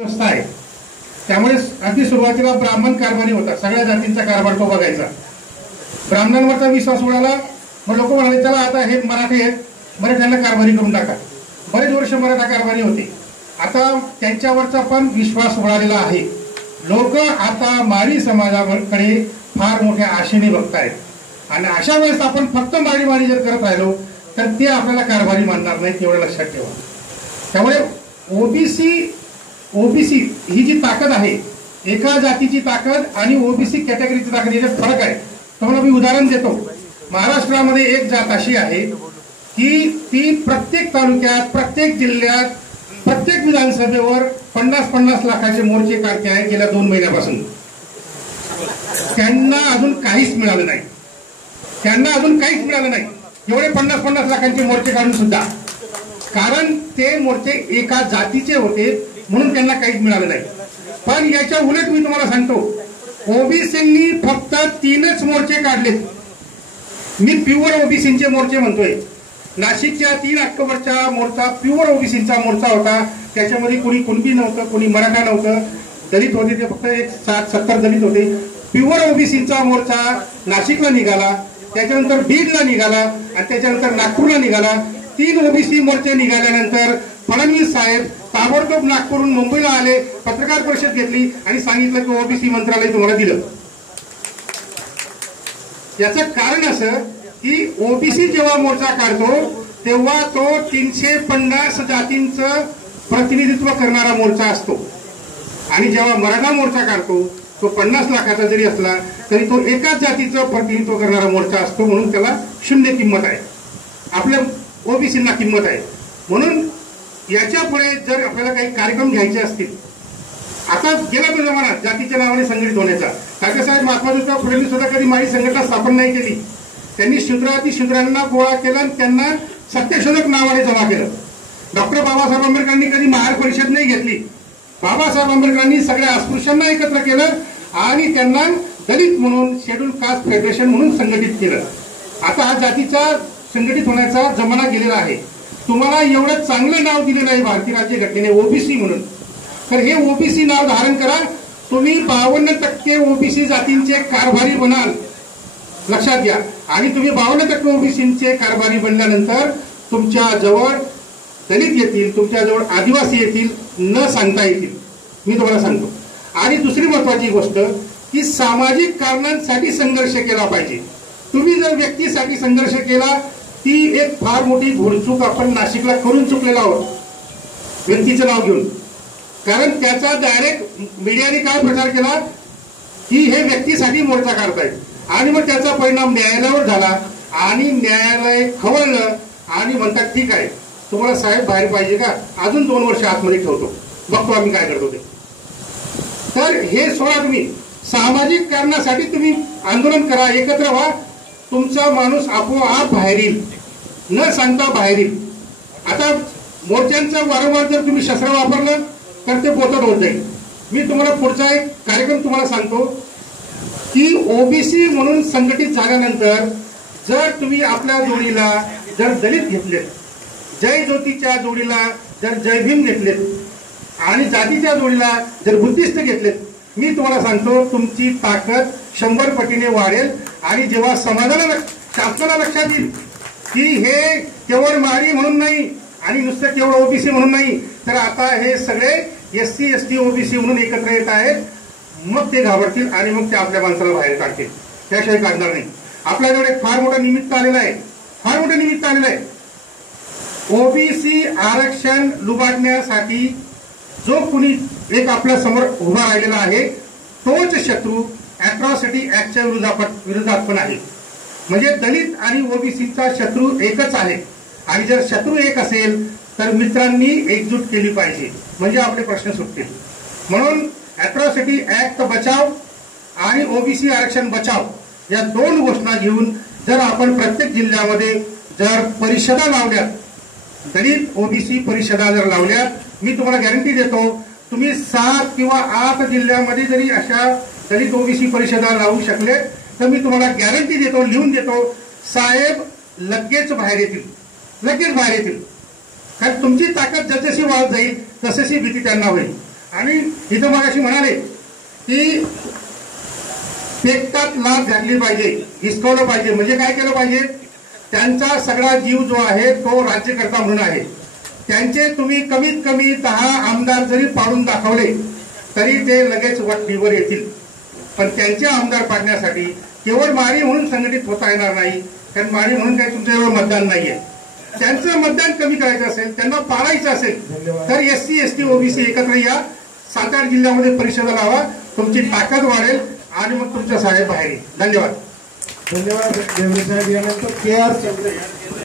व्यवस्था आहे. त्यामुळे अगदी सुरुवातीला ब्राह्मण कारभारी होता, सगळ्या जातींचा कारभार तो बघायचा. ब्राह्मणांवरचा विश्वास उडाला, मग लोक म्हणाले चला आता हे मराठी आहेत, मराठ्यांना कारभारी करून टाका. बरेच वर्ष मराठा कारभारी होते. आता त्यांच्यावरचा पण विश्वास उडालेला आहे. लोक आता माळी समाजाकडे फार मोठ्या आशेने बघतायत. आणि अशा वेळेस आपण फक्त माळी जर करत राहिलो तर ते आपल्याला कारभारी मानणार नाहीत, एवढं लक्षात ठेवा. त्यामुळे ओबीसी ही जी ताकद आहे, एका जातीची ताकद आणि ओबीसी कॅटेगरीची ताकद याच्यात फरक आहे. तुम्हाला मी उदाहरण देतो. महाराष्ट्रामध्ये एक जात अशी आहे की ती प्रत्येक तालुक्यात, प्रत्येक जिल्ह्यात, प्रत्येक विधानसभेवर 50-50 लाखाचे मोर्चे काढते आहे गेल्या 2 महिन्यापासून. त्यांना अजून काहीच मिळालं नाही. एवढे 50-50 लाखांचे मोर्चे काढून सुद्धा, कारण ते मोर्चे एका जातीचे होते म्हणून त्यांना काहीच मिळालं नाही. पण याच्या उलट मी तुम्हाला सांगतो, ओबीसींनी फक्त 3च मोर्चे काढलेत. मी प्युअर ओबीसींचे मोर्चे म्हणतोय. नाशिकच्या 3 ऑक्टोबरचा मोर्चा प्युअर ओबीसींचा मोर्चा होता. त्याच्यामध्ये कोणी कुणबी नव्हतं, कोणी मराठा नव्हतं, दलित होते. ते फक्त एक 60-70 दलित होते. प्युअर ओबीसींचा मोर्चा नाशिकला निघाला, त्याच्यानंतर बीडला निघाला आणि त्याच्यानंतर नागपूरला निघाला. 3 ओबीसी मोर्चे निघाल्यानंतर फडणवीस साहेब ताबडतोब नागपूरहून मुंबईला आले, पत्रकार परिषद घेतली आणि सांगितलं की ओबीसी मंत्रालय तुम्हाला दिलं. याचं कारण असं की ओबीसी जेव्हा मोर्चा काढतो तेव्हा तो 350 जातींचं प्रतिनिधित्व करणारा मोर्चा असतो. आणि जेव्हा मराठा मोर्चा काढतो तो 50 लाखाचा जरी असला तरी तो एकाच जातीचं प्रतिनिधित्व करणारा मोर्चा असतो. म्हणून त्याला 0 किंमत आहे. आपल्या ओबीसींना किंमत आहे. म्हणून याच्या पुढे जर आपल्याला काही कार्यक्रम घ्यायचे असतील, आता गेला तो जमाना जातीच्या नावाने संघटित होण्याचा. तात्यासाहेब महात्मा ज्योतिबा फुलेंनी सुद्धा कधी माळी संघटना स्थापन नाही केली. त्यांनी शूद्रांना गोळा केला आणि त्यांना सत्यशोधक नावाने जमा केलं. डॉक्टर बाबासाहेब आंबेडकरांनी कधी महार परिषद नाही घेतली. बाबासाहेब आंबेडकरांनी सगळ्या अस्पृश्यांना एकत्र केलं आणि त्यांना दलित म्हणून, शेड्यूल कास्ट फेडरेशन म्हणून संघटित केलं. आता हा जातीचा संघटित होण्याचा जमाना गेलेला आहे. तुम्हाला एवढं चांगलं नाव दिलेलं आहे भारतीय राज्यघटनेने ओबीसी म्हणून, तर हे ओबीसी नाव धारण करा. तुम्ही 52% ओबीसी जातींचे कारभारी बनाल, लक्षात घ्या. आणि तुम्ही 52% ओबीसींचे कारभारी बनल्यानंतर तुमच्या जवळ दलित येतील, तुमच्या जवळ आदिवासी येतील, न सांगता येतील. मी तुम्हाला सांगतो. आणि दुसरी महत्वाची गोष्ट की सामाजिक कारणांसाठी संघर्ष केला पाहिजे. तुम्ही जर व्यक्तीसाठी संघर्ष केला ती एक फार मोठी घोडचूक आपण नाशिकला करून चुकलेला आहोत, व्यक्तीचं नाव घेऊन. कारण त्याचा डायरेक्ट मीडियाने काय प्रचार केला की हे व्यक्तीसाठी मोर्चा काढतायत आणि मग त्याचा परिणाम न्यायालयावर झाला आणि न्यायालय खवळलं आणि म्हणतात ठीक आहे तुम्हाला साहेब बाहेर पाहिजे का, अजून 2 वर्ष आतमध्ये ठेवतो, बघतो आम्ही काय करतो ते. तर हे सोडा. तुम्ही सामाजिक कारणासाठी तुम्ही आंदोलन करा, एकत्र व्हा. तुमचा माणूस आपोआप बाहेर येईल, न सांगता बाहेर येईल. आता मोर्चांचा वारंवार जर तुम्ही शस्त्र वापरलं तर ते बोचत होत जाईल. मी तुम्हाला पुढचा एक कार्यक्रम तुम्हाला सांगतो की ओबीसी म्हणून संघटित झाल्यानंतर जर तुम्ही आपल्या जोडीला जर दलित घेतलेत, जय ज्योतीच्या जोडीला जर जय भीम घेतलेत आणि जातीच्या जोडीला जर बुद्धिस्ट घेतलेत, मी तुम्हाला सांगतो तुमची ताकद 100 पटीने वाढेल. आणि जेव्हा समाजाला, शासनाला लक्षात येईल की हे केवळ माळी म्हणून नाही आणि नुसतं केवळ ओबीसी म्हणून नाही, तर आता हे सगळे SC ST ओबीसी म्हणून एकत्र येत आहेत, मग ते घाबरतील आणि मग ते आपल्या माणसाला बाहेर काढतील. त्याशिवाय काढणार नाही. आपल्याकडे फार मोठं निमित्त आलेलं आहे. ओबीसी आरक्षण लुबाडण्यासाठी जो कुणी एक आपल्या समोर उभा राहिलेला आहे तोच शत्रू अॅट्रॉसिटी ऍक्टच्या विरोधात पण आहे. म्हणजे दलित आणि ओबीसीचा शत्रू एकच आहे. आणि जर शत्रू एक असेल तर मित्रांनी एकजूट केली पाहिजे, म्हणजे आपले प्रश्न सुटतील. म्हणून अॅट्रॉसिटी ऍक्ट बचाव आणि ओबीसी आरक्षण बचाव या 2 घोषणा घेऊन जर आपण प्रत्येक जिल्ह्यामध्ये जर परिषदा लावल्यात, दलित ओबीसी परिषदा जर लावल्यात, मी तुम्हाला गॅरंटी देतो तुम्ही 7 किंवा 8 जिल्ह्यामध्ये जरी अशा दलित ओबीसी परिषदा लावू शकले तर मी तुम्हाला गॅरंटी देतो, लिहून देतो, साहेब लगेच बाहेर येतील. कारण तुमची ताकद जसजशी वाढत जाईल तसशी भीती त्यांना होईल. आणि इथं मग अशी म्हणाले की पेटतात लाच घातली पाहिजे, हिसकवलं पाहिजे. म्हणजे काय केलं पाहिजे, त्यांचा सगळा जीव जो आहे तो राज्यकर्ता म्हणून आहे. त्यांचे तुम्ही कमीत कमी 10 आमदार जरी पाडून दाखवले तरी ते लगेच वटणीवर येतील. पण त्यांचे आमदार पाडण्यासाठी केवळ माळी म्हणून संघटित होता येणार नाही, कारण माळी म्हणून काही तुमच्याजवळ मतदान नाहीये. त्यांचं मतदान कमी करायचं असेल, त्यांना पाडायचं असेल तर SC ST OBC एकत्र या, 7-8 जिल्ह्यामध्ये परिषदा लावा, तुमची ताकद वाढेल आणि मग तुमच्या साहेब बाहेर येईल. धन्यवाद. धन्यवाद देवरे साहेब. यानंतर KR चंद्रे.